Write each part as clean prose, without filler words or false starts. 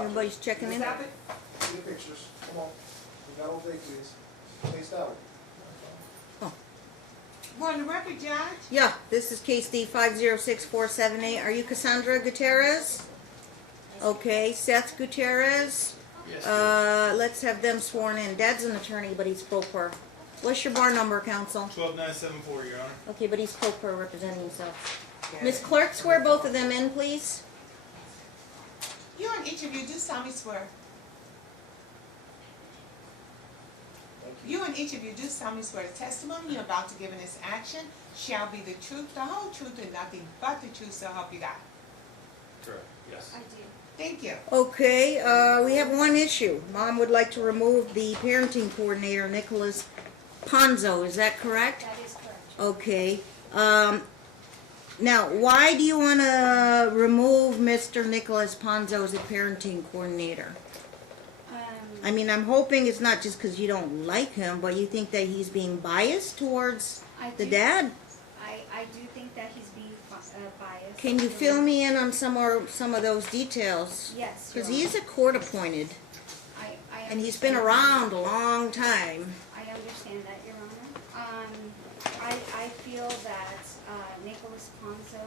Everybody's checking in. Stop it. See the pictures, come on. We got all day, please. Face that one. We're on the record, Judge. Yeah, this is case D 506478. Are you Cassandra Gutierrez? Okay, Seth Gutierrez. Yes. Let's have them sworn in. Dad's an attorney, but he's pro per. What's your bar number, counsel? 12974, Your Honor. Okay, but he's pro per representing himself. Miss Clerk, swear both of them in, please. You and each of you do solemnly swear. Thank you. You and each of you do solemnly swear the testimony you're about to give in this action shall be the truth, the whole truth, and nothing but the truth, so help you God. Correct. Yes. I do. Thank you. Okay, we have one issue. Mom would like to remove the parenting coordinator, Nicholas Ponzo. Is that correct? That is correct. Okay. Now, why do you want to remove Mr. Nicholas Ponzo as a parenting coordinator? I mean, I'm hoping it's not just because you don't like him, but you think that he's being biased towards the dad. I do think that he's being biased. Can you fill me in on some of those details? Yes. Because Your he's a court appointed, Honor. I and he's been understand. around a long time. I understand that, Your Honor. I feel that Nicholas Ponzo,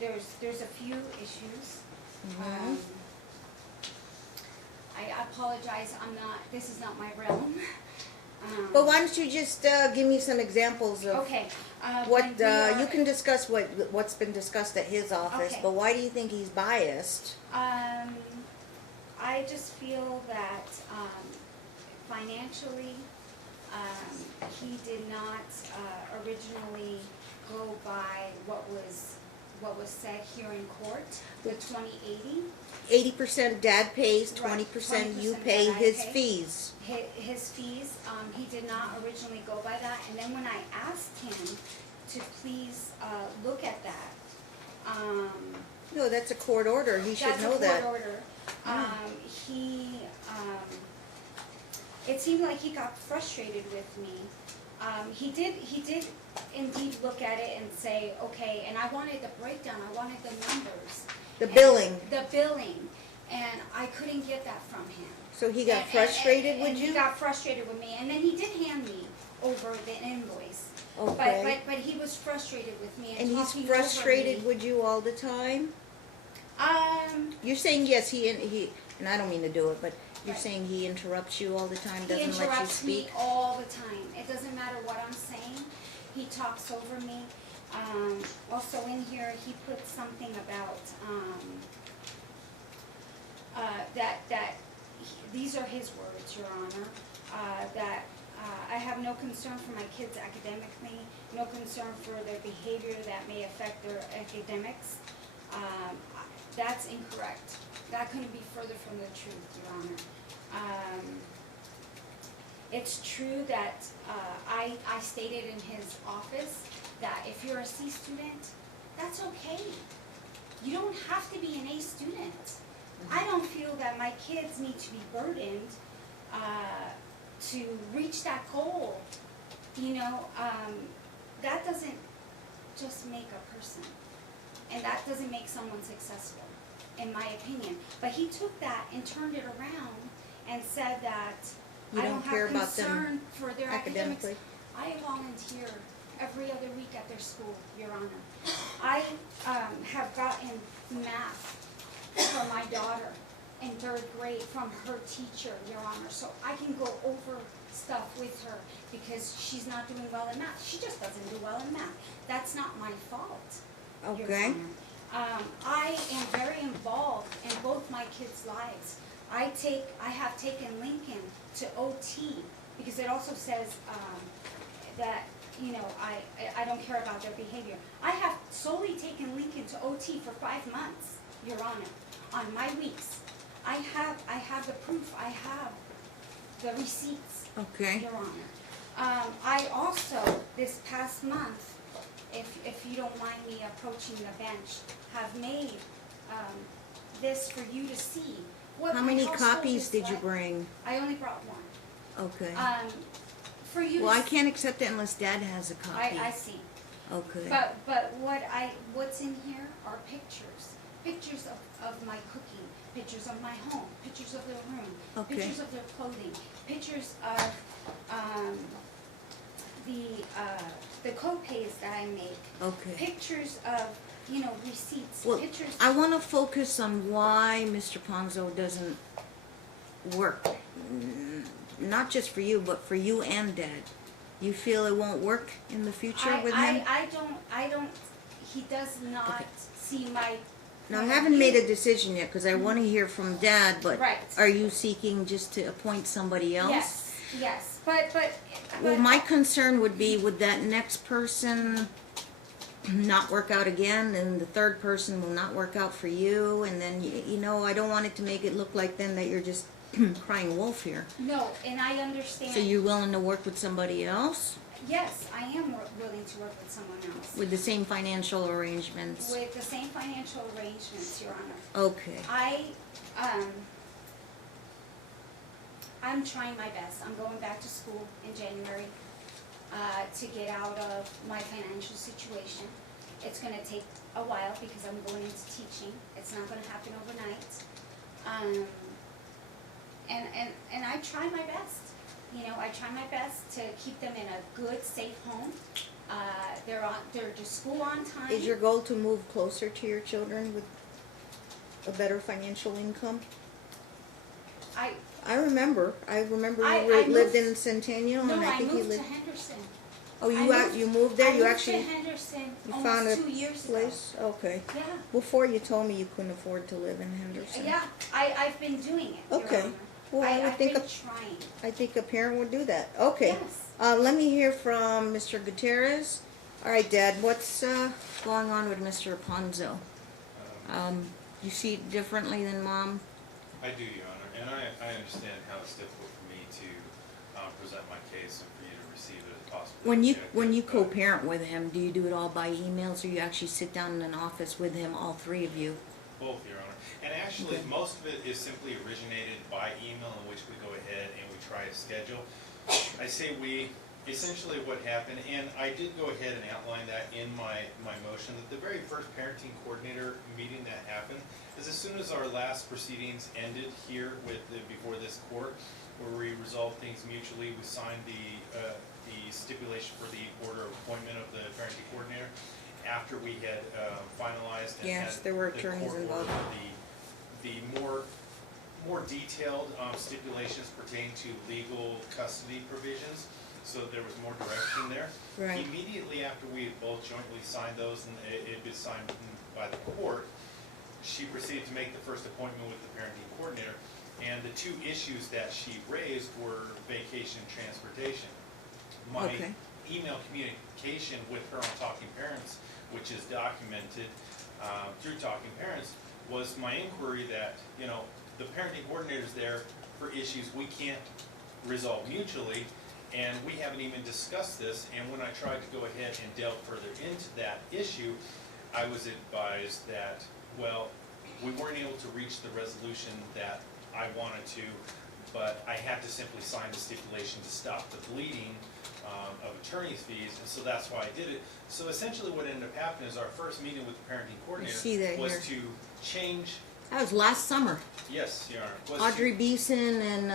there's a few issues. Mhm. I apologize, this is not my realm. But why don't you just give me some examples of Okay. what when we are- you can discuss what's been discussed at his office, Okay. but why do you think he's biased? I just feel that financially, he did not originally go by what was said here in court, the 2080. 80% dad pays, Right, 20% you 20% pay that I his pay. fees. His fees, he did not originally go by that, and then when I asked him to please look at that, No, that's a court order. He should know that's a that. court order. It seemed like he got frustrated with me. He did indeed look at it and say, okay, and I wanted the breakdown, I wanted the numbers. The and billing. The billing, and I couldn't get that from him. So he got And- frustrated and with He you? got frustrated with me, and then he did hand me over the invoice. Okay. But he was frustrated with me And and he's talking frustrated over me. with you all the time? You're saying yes, he and I don't mean to do it, but you're Right. saying he interrupts you all the time, He doesn't let you interrupts me speak? all the time. It doesn't matter what I'm saying. He talks over me. Also in here, he put something about these are his words, Your Honor. That I have no concern for my kids academically, no concern for their behavior that may affect their academics. That's incorrect. That couldn't be further from the truth, Your Honor. It's true that I stated in his office that if you're a C student, that's okay. You don't have to be an A student. I don't feel that my kids need to be burdened to reach that goal. You know, that doesn't just make a person, and that doesn't make someone successful, in my opinion. But he took that and turned it around and said that You I don't don't care have about them concern for their academics. academically? I volunteer every other week at their school, Your Honor. I have gotten math for my daughter in 3rd grade from her teacher, Your Honor, so I can go over stuff with her because she's not doing well in math. She just doesn't do well in math. That's not my fault, Your Okay. Honor. I am very involved in both my kids' lives. I have taken Lincoln to OT because it also says that, you know, I don't care about their behavior. I have solely taken Lincoln to OT for 5 months, Your Honor, on my weeks. I have the proof. I have the receipts, Okay. Your Honor. I also, this past month, if you don't mind me approaching the bench, have made this for you to see. What How my many household copies is did you like. bring? I only brought one. Okay. For you Well, to I can't accept it unless Dad has a copy. I see. Okay. But what's in here are pictures. pictures of my cooking, pictures of my home, pictures of their room, Okay. pictures of their clothing, pictures of, the co-pays that I make, Okay. pictures of, you know, receipts, Well, pictures. I want to focus on why Mr. Ponzo doesn't work. Not just for you, but for you and Dad. You feel it won't work in the future with him? I don't, he does not Okay. see my. Now, I haven't made a decision yet, because I want to hear from Dad, but Right. are you seeking just to appoint somebody else? Yes, but. Well, my concern would be, would that next person not work out again, and the third person will not work out for you, and then, you know, I don't want it to make it look like then that you're just crying wolf here. No, and I understand. So you're willing to work with somebody else Yes, I am willing to work with someone else. with the same financial arrangements? With the same financial arrangements, Your Honor. Okay. I'm trying my best. I'm going back to school in January, to get out of my financial situation. It's gonna take a while because I'm going into teaching. It's not gonna happen overnight. And I try my best. You know, I try my best to keep them in a good, safe home. They're to school on time. Is your goal to move closer to your children with a better financial income? I remember I you moved- lived in Centennial, No, and I I think you moved to lived. Henderson. Oh, I you moved there. I You moved actually to Henderson you found a almost 2 years ago. place. Okay. Yeah, Before you told me you couldn't afford to live in Henderson. yeah. I've been doing it. Your Okay. Honor. Well, I would I've think been a- trying. I think a parent would do that. Okay. Yes. Let me hear from Mr. Gutierrez. All right, Dad. What's going on with Mr. Ponzo? You see it differently than Mom? I do, Your Honor, and I understand how it's difficult for me to present my case and for you to receive it as possible. When you co-parent with him, do you do it all by emails, or you actually sit down in an office with him, all three of you? Both, Your Honor. And actually, Okay. most of it is simply originated by email, in which we go ahead and we try to schedule. I say we, essentially what happened, and I did go ahead and outline that in my motion, that the very first parenting coordinator meeting that happened is as soon as our last proceedings ended here before this court, where we resolved things mutually, we signed the stipulation for the order of appointment of the parenting coordinator. After we had finalized and Yes, had there were the attorneys court involved. order the more detailed stipulations pertaining to legal custody provisions, so there was more direction there. Right. Immediately after we had both jointly signed those and it had been signed by the court, she proceeded to make the first appointment with the parenting coordinator, and the two issues that she raised were vacation and transportation. My Okay. email communication with her on Talking Parents, which is documented through Talking Parents, was my inquiry that, you know, the parenting coordinator's there for issues we can't resolve mutually, and we haven't even discussed this, and when I tried to go ahead and delve further into that issue, I was advised that, well, we weren't able to reach the resolution that I wanted to, but I had to simply sign the stipulation to stop the bleeding of attorney's fees, and so that's why I did it. So essentially what ended up happening is our first meeting with the parenting see that coordinator was here. to change, That was last summer. yes, Your Honor, was to- Audrey Beeson and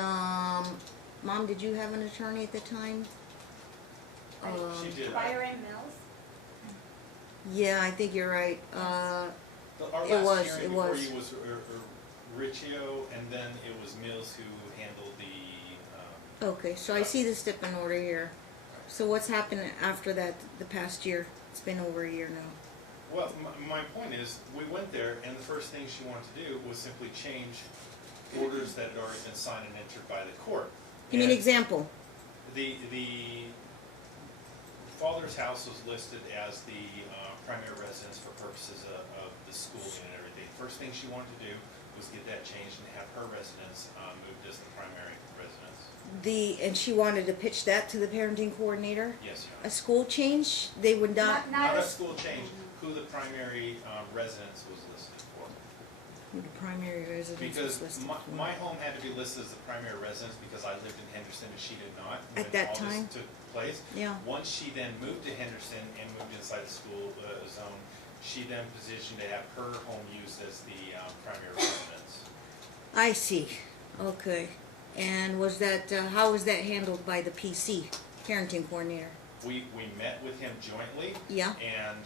Mom, did you have an attorney at the time? she did. Byron Mills? Yeah, I think you're right. Our It was, last hearing it before was. you was Riccio, and then it was Mills who handled the, Okay, so I see the step in order here. So what's happened after that, the past year? It's been over a year now. well, my point is, we went there, and the first thing she wanted to do was simply change orders that had already been signed and entered by the court. Give me an And example. The father's house was listed as the primary residence for purposes of the school and everything. First thing she wanted to do was get that changed and have her residence moved as the primary residence. And she wanted to pitch that to the parenting coordinator? Yes, Your A Honor. school change? They would not, Not a a- school change, who the primary residence was listed for. the primary residence Because was listed. my home had to be listed as the primary residence because I lived in Henderson and she did not. At when that all this time? took place. Yeah. Once she then moved to Henderson and moved inside the school zone, she then positioned to have her home used as the primary residence. I see. Okay. And was that, how was that handled by the PC, parenting coordinator? We met with him jointly. Yeah. And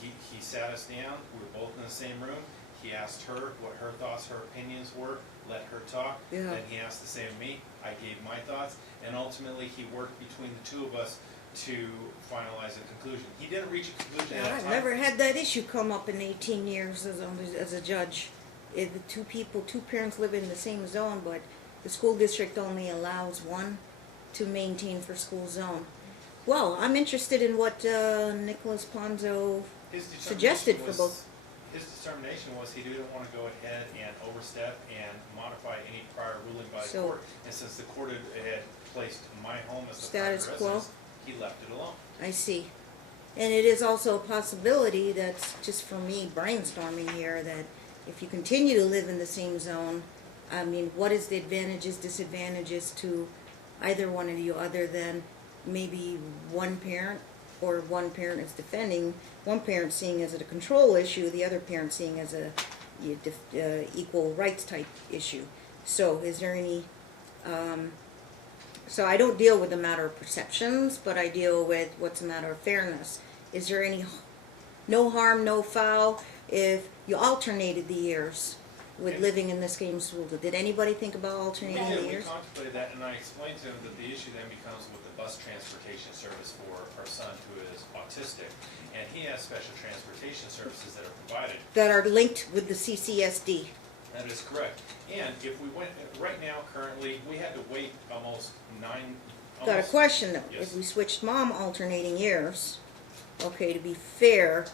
he sat us down, we were both in the same room. He asked her what her thoughts, her opinions were, let her talk. Yeah. Then he asked the same of me, I gave my thoughts, and ultimately he worked between the two of us to finalize a conclusion. He didn't reach a conclusion at that I've time. never had that issue come up in 18 years as a judge. If the two parents live in the same zone, but the school district only allows one to maintain for school zone. Well, I'm interested in what Nicholas Ponzo His suggested determination for was- both. His determination was he didn't want to go ahead and overstep and modify any prior ruling by the So- court. And since the court had placed my home as the Status primary quo? residence, he left it alone. I see. And it is also a possibility that's just for me brainstorming here that if you continue to live in the same zone, I mean, what is the advantages, disadvantages to either one of you other than maybe one parent or one parent is defending, one parent seeing as a control issue, the other parent seeing as a equal rights type issue. So is there any, so I don't deal with the matter of perceptions, but I deal with what's a matter of fairness. Is there any, no harm, no foul if you alternated the years with Okay. living in the same school? Did anybody think about We alternating did, the we years? contemplated that, and I explained to him that the issue then becomes with the bus transportation service for our son who is autistic. And he has special transportation services that are provided. That are linked with the CCSD. That is correct. And if we went, right now, currently, we had to wait almost Got a question though. Yes. If we switched mom alternating years, okay, to be fair,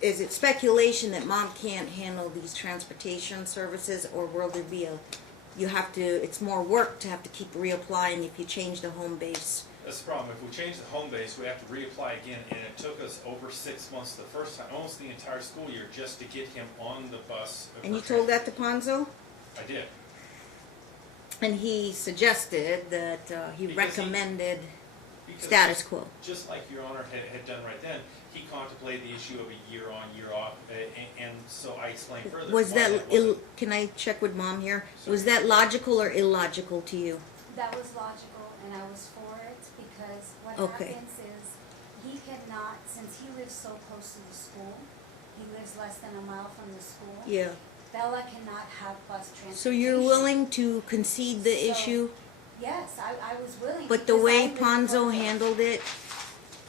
is it speculation that mom can't handle these transportation services, or will there be it's more work to have to keep reapplying if you change the home base? That's the problem. If we change the home base, we have to reapply again, and it took us over 6 months the first time, almost the entire school year, just to get him on the bus. And you told that to Ponzo? I did. And he suggested that he Because recommended Because status quo. Just like Your Honor had done right then, he contemplated the issue of a year on, year off, and so I explained further. Was why that, wasn't- can I check with mom here? Was that logical or illogical to you? That was logical, and I was for it, because what Okay. happens is, he cannot, since he lives so close to the school, he lives less than a mile from the school. Yeah. Bella cannot have bus transportation. So you're willing to concede the So- issue? Yes, I was willing. But the because way I live Ponzo close. handled it,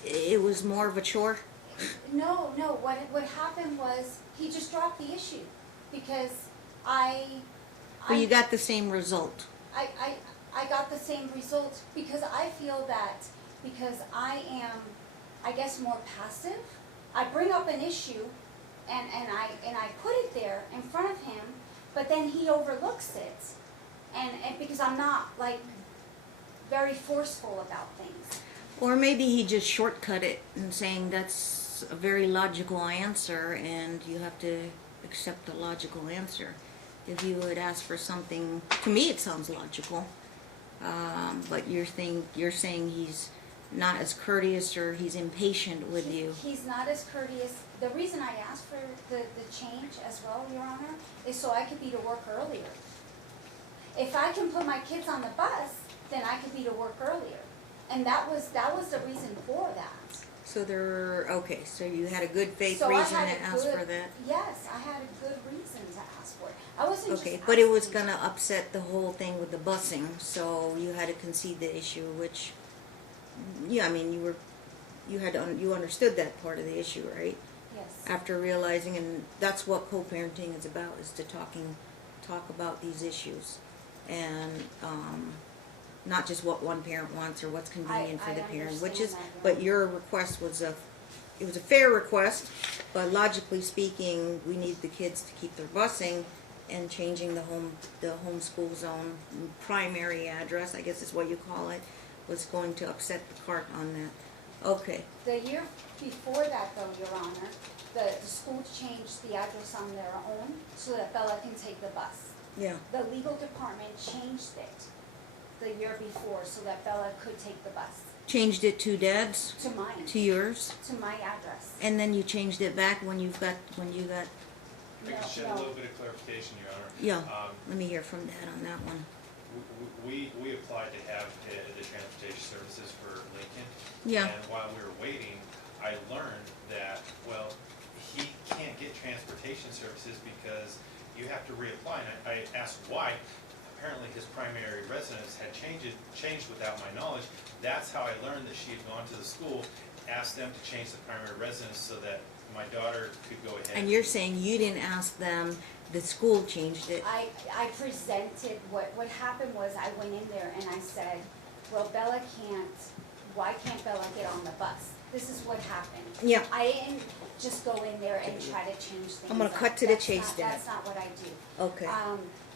it was more of a chore? No, what happened was, he just dropped the issue, because Well, you got the same result. I got the same result, because I feel that, because I am, I guess, more passive, I bring up an issue, and I put it there in front of him, but then he overlooks it, and because I'm not, like, very forceful about things. Or maybe he just shortcut it and saying that's a very logical answer and you have to accept the logical answer. If you would ask for something, to me it sounds logical, but you're saying he's not as courteous or he's impatient with you. He's not as courteous. The reason I asked for the change as well, Your Honor, is so I could be to work earlier. If I can put my kids on the bus, then I could be to work earlier. And that was the reason for that. So okay, so you had a good faith So I reason had to a ask good- for that? Yes, I had a good reason to ask for it. I wasn't just Okay, but it was asking. gonna upset the whole thing with the busing, so you had to concede the issue, which, yeah, I mean, you understood that part of the issue, right? Yes. After realizing, and that's what co-parenting is about, is to talk about these issues. And, not just what one parent wants or what's convenient for I the parent, which understand is, that, but yeah. your request was it was a fair request, but logically speaking, we need the kids to keep their busing, and changing the home school zone primary address, I guess is what you call it, was going to upset the cart on that. Okay, The year before that, though, Your Honor, the school changed the address on their own so that Bella can take the bus. yeah, The legal department changed it the year before so that Bella could take the bus. Changed it to Dad's, to mine, to yours, to my address. and then you changed it back when you got. If I can shed a little bit of clarification, Your Honor. Yeah. Let me hear from Dad on that one. We applied to have the transportation services for Lincoln. Yeah. And while we were waiting, I learned that, well, he can't get transportation services because you have to reapply. And I asked why. Apparently his primary residence had changed without my knowledge. That's how I learned that she had gone to the school, asked them to change the primary residence so that my daughter could go ahead. And you're saying you didn't ask them, the school changed it. I presented, what happened was I went in there and I said, well, Bella why can't Bella get on the bus? This is what happened. Yeah. I didn't just go in there and try to change things. I'm gonna up. cut to the That's chase, not- Dad. That's not what I do. Okay.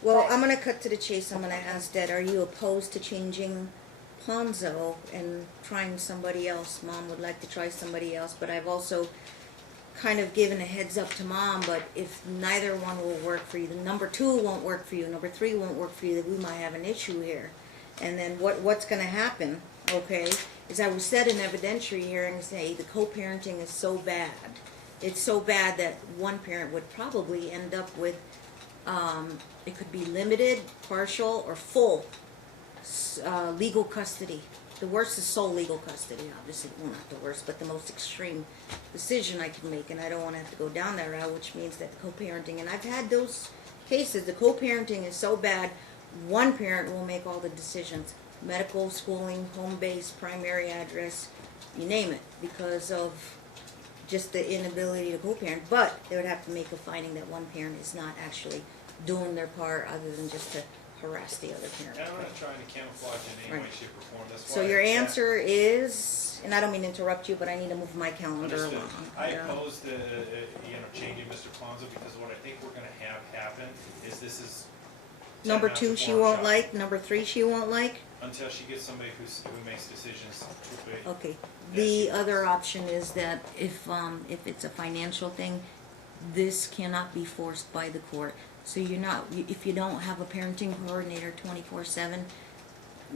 Well, I'm gonna cut to the chase. I'm gonna ask Dad, are you opposed to changing Ponzo and trying somebody else? Mom would like to try somebody else, but I've also kind of given a heads up to Mom, but if neither one will work for you, the number 2 won't work for you, number 3 won't work for you, then we might have an issue here. And then what's gonna happen, okay, is I will set an evidentiary hearing and say the co-parenting is so bad. It's so bad that one parent would probably end up with, it could be limited, partial, or full legal custody. The worst is sole legal custody, obviously. Well, not the worst, but the most extreme decision I can make, and I don't want to have to go down that route, which means that the co-parenting, and I've had those cases, the co-parenting is so bad, one parent will make all the decisions. Medical, schooling, home base, primary address, you name it, because of just the inability to co-parent. But they would have to make a finding that one parent is not actually doing their part other than just to harass the other parent. And I'm not trying to camouflage in any way, Right. shape, or form. That's why So your I sat- answer is, and I don't mean to interrupt you, but I need to move my calendar Understood. along. I Yeah. oppose the, changing Mr. Ponzo because what I think we're gonna have happen is this is. Number tantamount 2 to she forum won't shopping like, number 3 she won't like? Until she gets somebody who makes decisions truthfully. Okay. Yes, The she does. other option is that if it's a financial thing, this cannot be forced by the court. So if you don't have a parenting coordinator 24/7,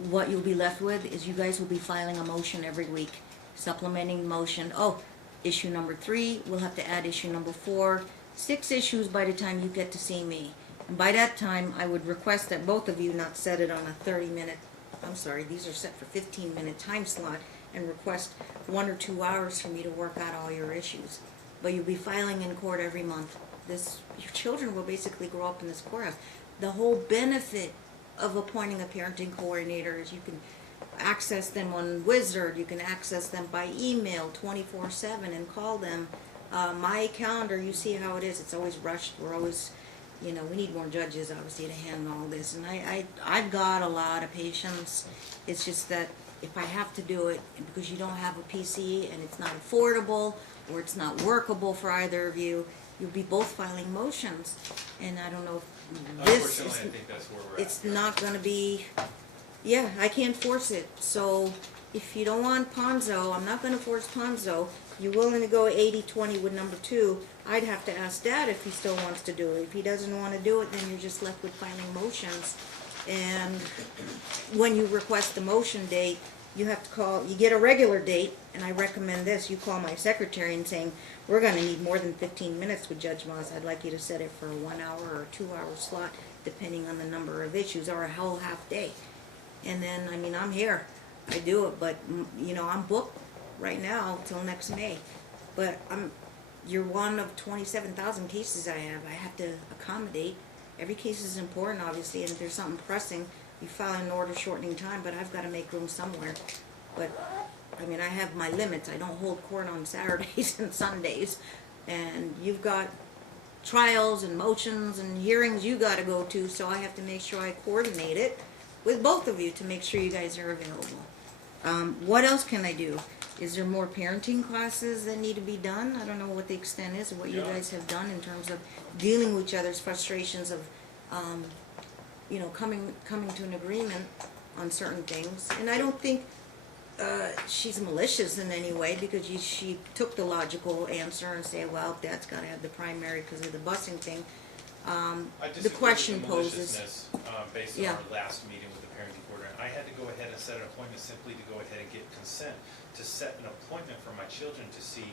what you'll be left with is you guys will be filing a motion every week, supplementing motion. Oh, issue number 3, we'll have to add issue number 4, 6 issues by the time you get to see me. And by that time, I would request that both of you not set it on a 30-minute, I'm sorry, these are set for 15-minute time slot, and request 1 or 2 hours for me to work out all your issues. But you'll be filing in court every month. Your children will basically grow up in this courthouse. The whole benefit of appointing a parenting coordinator is you can access them on Wizard, you can access them by email 24/7 and call them. My calendar, you see how it is, it's always rushed, we're always, we need more judges obviously to handle all this, and I've got a lot of patience. It's just that if I have to do it, because you don't have a PC and it's not affordable, or it's not workable for either of you, you'll be both filing motions, and I don't know if this Unfortunately, is, I think that's where we're at. it's not gonna be, yeah, I can't force it. So if you don't want Ponzo, I'm not gonna force Ponzo. You're willing to go 80-20 with number 2, I'd have to ask Dad if he still wants to do it. If he doesn't wanna do it, then you're just left with filing motions. And when you request the motion date, you have to call, you get a regular date, and I recommend this, you call my secretary and saying, we're gonna need more than 15 minutes with Judge Moss, I'd like you to set it for a 1 hour or 2 hour slot, depending on the number of issues, or a whole half day. And then, I'm here, I do it, but, I'm booked right now till next May. But you're one of 27,000 cases I have to accommodate. Every case is important, obviously, and if there's something pressing, you file an order shortening time, but I've got to make room somewhere. But, I have my limits. I don't hold court on Saturdays and Sundays. And you've got trials and motions and hearings you got to go to, so I have to make sure I coordinate it with both of you to make sure you guys are available. What else can I do? Is there more parenting classes that need to be done? I don't know what the extent is of what you Yeah. guys have done in terms of dealing with each other's frustrations of, coming to an agreement on certain things. And I don't think she's malicious in any way, because she took the logical answer and said, well, Dad's got to have the primary because of the busing thing. I the disagree question with the poses. maliciousness, based Yeah. on our last meeting with the parenting coordinator. I had to go ahead and set an appointment simply to go ahead and get consent to set an appointment for my children to see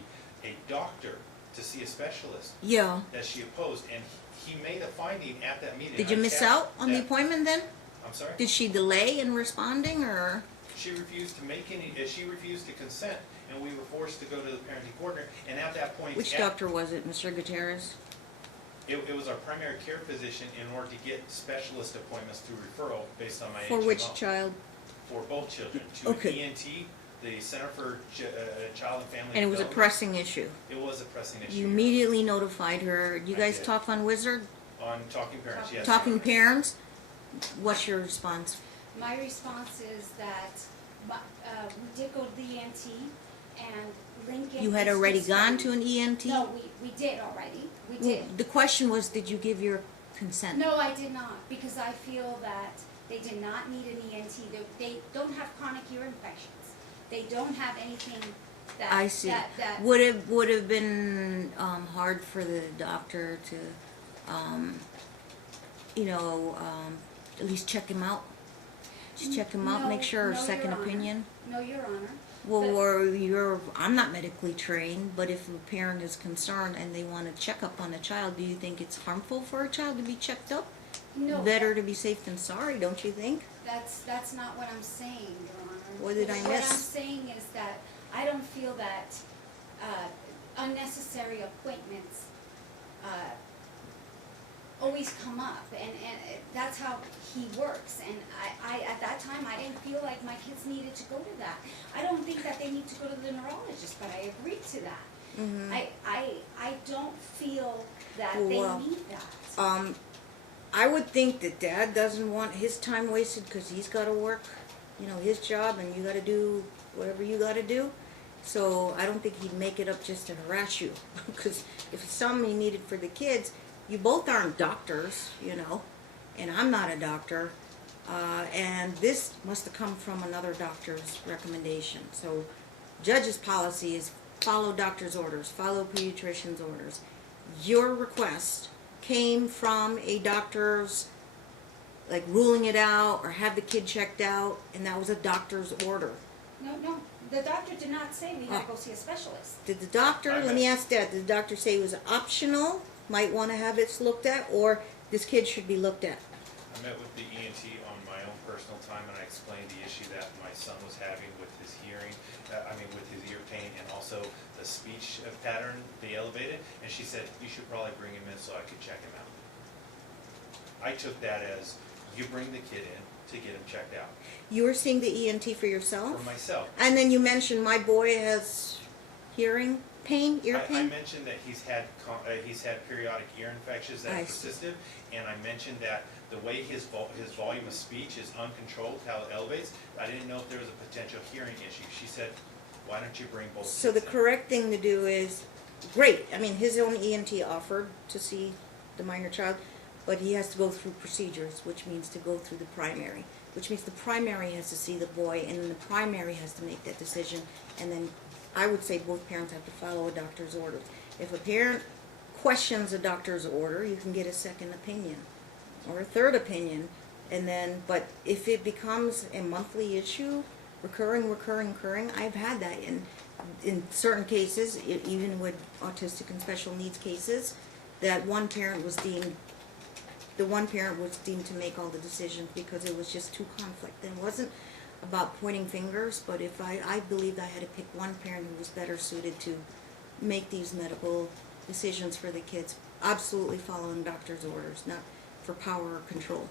a doctor, to see a specialist, Yeah. that she opposed, and he made a finding at that meeting. Did you miss out on the appointment then? I'm sorry? Did she delay in responding, or? She refused to make any, she refused to consent, and we were forced to go to the parenting coordinator, and at that point. Which doctor was it, Mr. Gutierrez? It was our primary care physician in order to get specialist appointments through referral based on my HMO. For which child? For both children, to an Okay. ENT, the Center for Child and Family And it was a Development. pressing issue. It was a pressing issue. You immediately notified her. You I guys did. talk on Wizard? On Talking Parents, yes. Talking parents? What's your response? My response is that, we did go to the ENT, and Lincoln. You had is already gone responding. to an ENT? No, we did already, we Well, did. the question was, did you give your consent? No, I did not, because I feel that they did not need an ENT. They don't have chronic ear infections. They don't have anything that. I see. That. Would have been hard for the doctor to, at least check him out. Just check him out, make sure, No, second Your Honor. opinion. No, Your Honor. Well, But- I'm not medically trained, but if a parent is concerned and they want to check up on a child, do you think it's harmful for a child to be checked up? No. Better to be safe than sorry, don't you think? That's not what I'm saying, Your Honor. What did I What miss? I'm saying is that I don't feel that unnecessary appointments always come up, and that's how he works. And I at that time, I didn't feel like my kids needed to go to that. I don't think that they need to go to the neurologist, but I agreed to that. Mm-hmm. I don't feel that Well, they need that. I would think that dad doesn't want his time wasted because he's got to work, his job, and you got to do whatever you got to do. So I don't think he'd make it up just to harass you. Because if it's something he needed for the kids, you both aren't doctors, and I'm not a doctor. And this must have come from another doctor's recommendation. So judge's policy is follow doctor's orders, follow pediatrician's orders. Your request came from a doctor's, like, ruling it out or have the kid checked out, and that was a doctor's order. No, the doctor did not say we had to go see a specialist. Did the doctor, let me ask that, did the doctor say it was optional, might want to have it looked at, or this kid should be looked at? I met with the ENT on my own personal time, and I explained the issue that my son was having with his hearing, with his ear pain, and also the speech pattern, they elevated, and she said, you should probably bring him in so I could check him out. I took that as, you bring the kid in to get him checked out, You were seeing the ENT for yourself? for myself. And then you mentioned my boy has hearing pain, ear I pain? mentioned that he's had periodic ear infections that I are see. persistent, and I mentioned that the way his volume of speech is uncontrolled, how it elevates, I didn't know if there was a potential hearing issue. She said, why don't you bring both So the kids in?" correct thing to do is, great, his own ENT offered to see the minor child, but he has to go through procedures, which means to go through the primary, which means the primary has to see the boy, and then the primary has to make that decision, and then I would say both parents have to follow a doctor's order. If a parent questions a doctor's order, you can get a second opinion, or a third opinion, and then, but if it becomes a monthly issue, recurring, I've had that in certain cases, even with autistic and special needs cases, that one parent was deemed to make all the decisions because it was just too conflict. And it wasn't about pointing fingers, but if I believed I had to pick one parent who was better suited to make these medical decisions for the kids, absolutely following doctor's orders, not for power or control.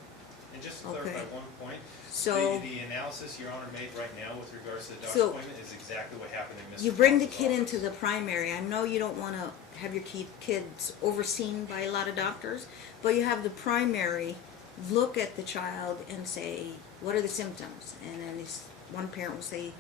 And just to clarify Okay. one point, So the analysis Your Honor made right now with regards to the doctor's So- appointment is exactly what happened in Mr. you bring the Fonz's kid office. into the primary. I know you don't want to have your kids overseen by a lot of doctors, but you have the primary look at the child and say, what are the symptoms? And then one parent will say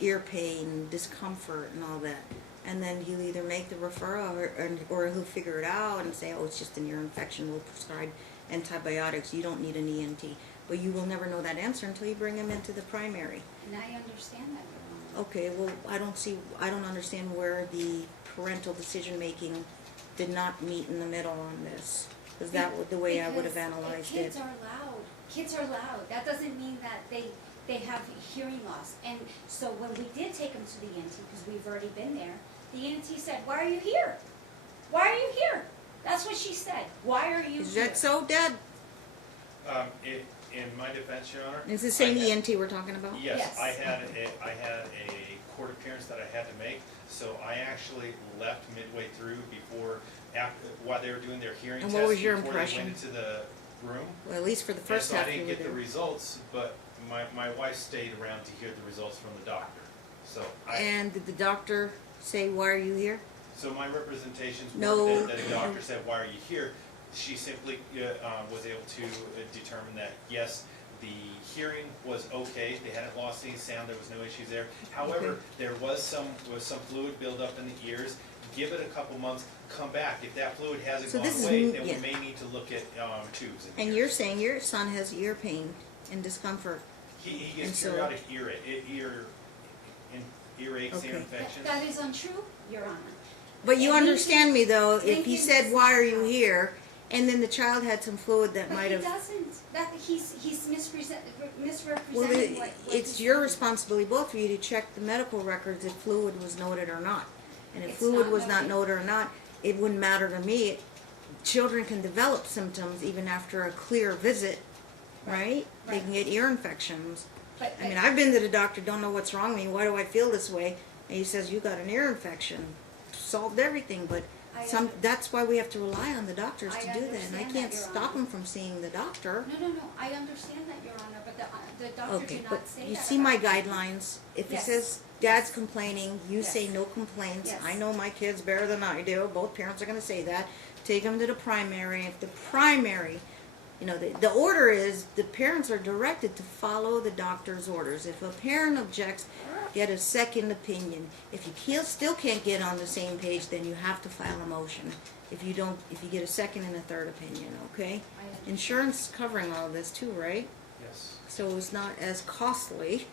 ear pain, discomfort, and all that. And then he'll either make the referral or he'll figure it out and say, oh, it's just an ear infection, we'll prescribe antibiotics, you don't need an ENT. But you will never know that answer until you bring him into the primary. And I understand that, Your Honor. Okay, well, I don't understand where the parental decision-making did not meet in the middle on this. Is that the way I would have Because analyzed it? Kids are loud. Kids are loud. That doesn't mean that they have hearing loss. And so when we did take them to the ENT, because we've already been there, the ENT said, "Why are you here? Why are you here?" That's what she said. "Why are you Is here?" that so, Dad? In my defense, Your Honor. Is the same I had- ENT we're talking about? Yes, Yes. I had a court appearance that I had to make, so I actually left midway through while they were doing their hearing And test. what was your before impression? they went into the room. Well, at least for the And first so half I you didn't were get the there. results, but my wife stayed around to hear the results from the doctor. So And did the doctor say, "Why are you here"? so my representations No. were that the doctor said, "Why are you here?" She simply was able to determine that, yes, the hearing was okay, they hadn't lost any sound, there was no issues there. However, Okay. there was some fluid buildup in the ears. Give it a couple months, come back. If that fluid hasn't So gone this is away, n- then yeah. we may need to look at tubes. in the And ears. you're saying your son has ear pain and discomfort. He and gets so- periodic earaches, Okay. ear infections. That is untrue, Your Honor. But you And understand me though, if he Lincoln said, does "Why not are you have- here?" and then the child had some fluid that But might he have. doesn't. That he's misrepresenting Well, what it's he's your doing. responsibility, both of you, to check the medical records if fluid was noted or not. And if It's fluid not was not noted. noted or not, it wouldn't matter to me. Children can develop symptoms even after a clear visit, right? They Right. can get ear infections. But I mean, I've been to the doctor, don't know what's wrong with me, why do I feel this way? And he says, "You got an ear infection." Solved everything, but that's why we have to rely on the doctors I to do that. And I understand can't that, Your stop Honor. them from seeing the doctor. No, I understand that, Your Honor, but the doctor Okay, did but not say that. you see my about me. guidelines. If it Yes. says dad's complaining, you say Yes. no complaints. Yes. I know my kids better than I do. Both parents are gonna say that. Take them to the primary. If the primary, the order is the parents are directed to follow the doctor's orders. If a parent objects, get a second opinion. If you still can't get on the same page, then you have to file a motion. If you get a second and a third opinion, okay? I understand. Insurance is covering all of this too, right? Yes. So it's not as costly,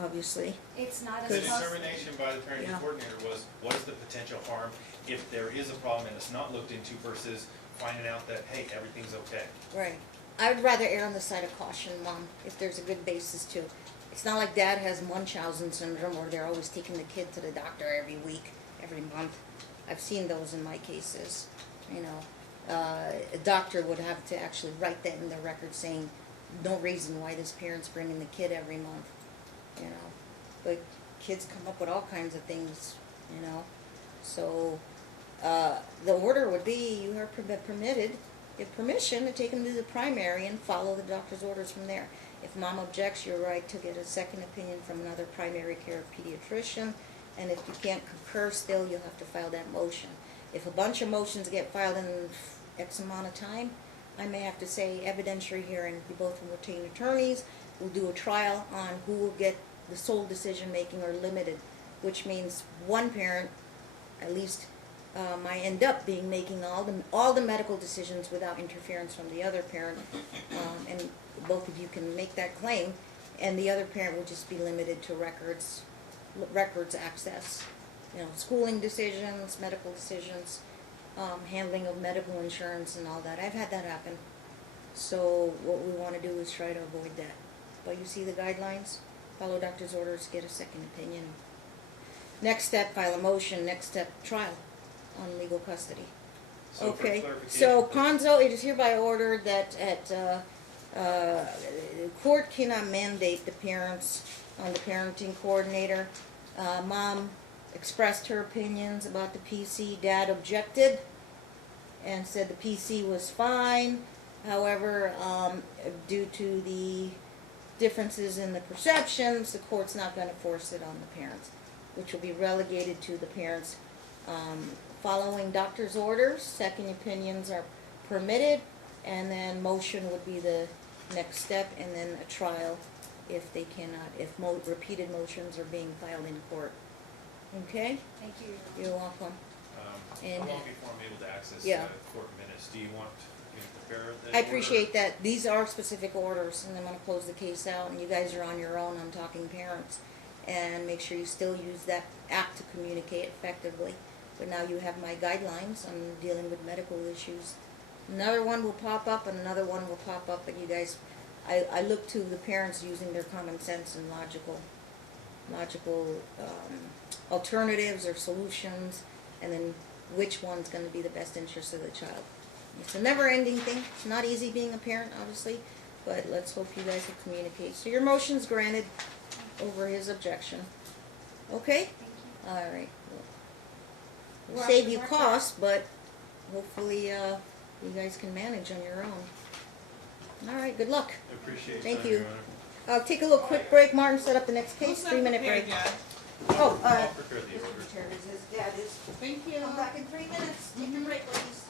obviously. It's not The as costly. determination by the parenting Yeah. coordinator was, what is the potential harm if there is a problem and it's not looked into versus finding out that, hey, everything's okay. Right. I would rather err on the side of caution, Mom, if there's a good basis to. It's not like Dad has Munchausen syndrome where they're always taking the kid to the doctor every week, every month. I've seen those in my cases. A doctor would have to actually write that in their record saying, no reason why this parent's bringing the kid every month, But kids come up with all kinds of things, So, the order would be you are permitted, give permission to take them to the primary and follow the doctor's orders from there. If Mom objects, you're right to get a second opinion from another primary care pediatrician. And if you can't concur still, you'll have to file that motion. If a bunch of motions get filed in X amount of time, I may have to say evidentiary hearing. We both will retain attorneys. We'll do a trial on who will get the sole decision making or limited, which means one parent, at least, might end up making all the medical decisions without interference from the other parent, and both of you can make that claim, and the other parent will just be limited to records access, schooling decisions, medical decisions, handling of medical insurance and all that. I've had that happen. So what we want to do is try to avoid that. But you see the guidelines, follow doctor's orders, get a second opinion. Next step, file a motion. Next step, trial on legal custody. So for Okay, clarification, so Ponzo, it is hereby ordered that court cannot mandate the parents on the parenting coordinator. Mom expressed her opinions about the PC. Dad objected and said the PC was fine. However, due to the differences in the perceptions, the court's not going to force it on the parents, which will be relegated to the parents following doctor's orders. Second opinions are permitted, and then motion would be the next step, and then a trial if they cannot, if repeated motions are being filed in court. Okay? Thank you, Your Honor. You're welcome. And- How long before I'm able to access Yeah. court minutes? Do you want me to prepare that? I appreciate that. These are specific orders, and I'm gonna close the case out, and you guys are on your own. I'm talking parents. And make sure you still use that act to communicate effectively. But now you have my guidelines on dealing with medical issues, another one will pop up and another one will pop up, and you guys, I look to the parents using their common sense and logical alternatives or solutions, and then which one's gonna be the best interest of the child. It's a never-ending thing. It's not easy being a parent, obviously, but let's hope you guys will communicate. So your motion's granted over his objection. Okay? Thank you. All right. We'll We'll save have to you work costs, but hopefully, you guys can manage on your own. All right, good luck. I appreciate your Thank time, you. Your Honor. Take a little quick break. Martin, set up the next case. Who's not 3-minute prepared break. yet? Oh, I'll prepare the Mr. order. Chairman, his dad is. Thank you. Come back in 3 minutes. Take a break, please.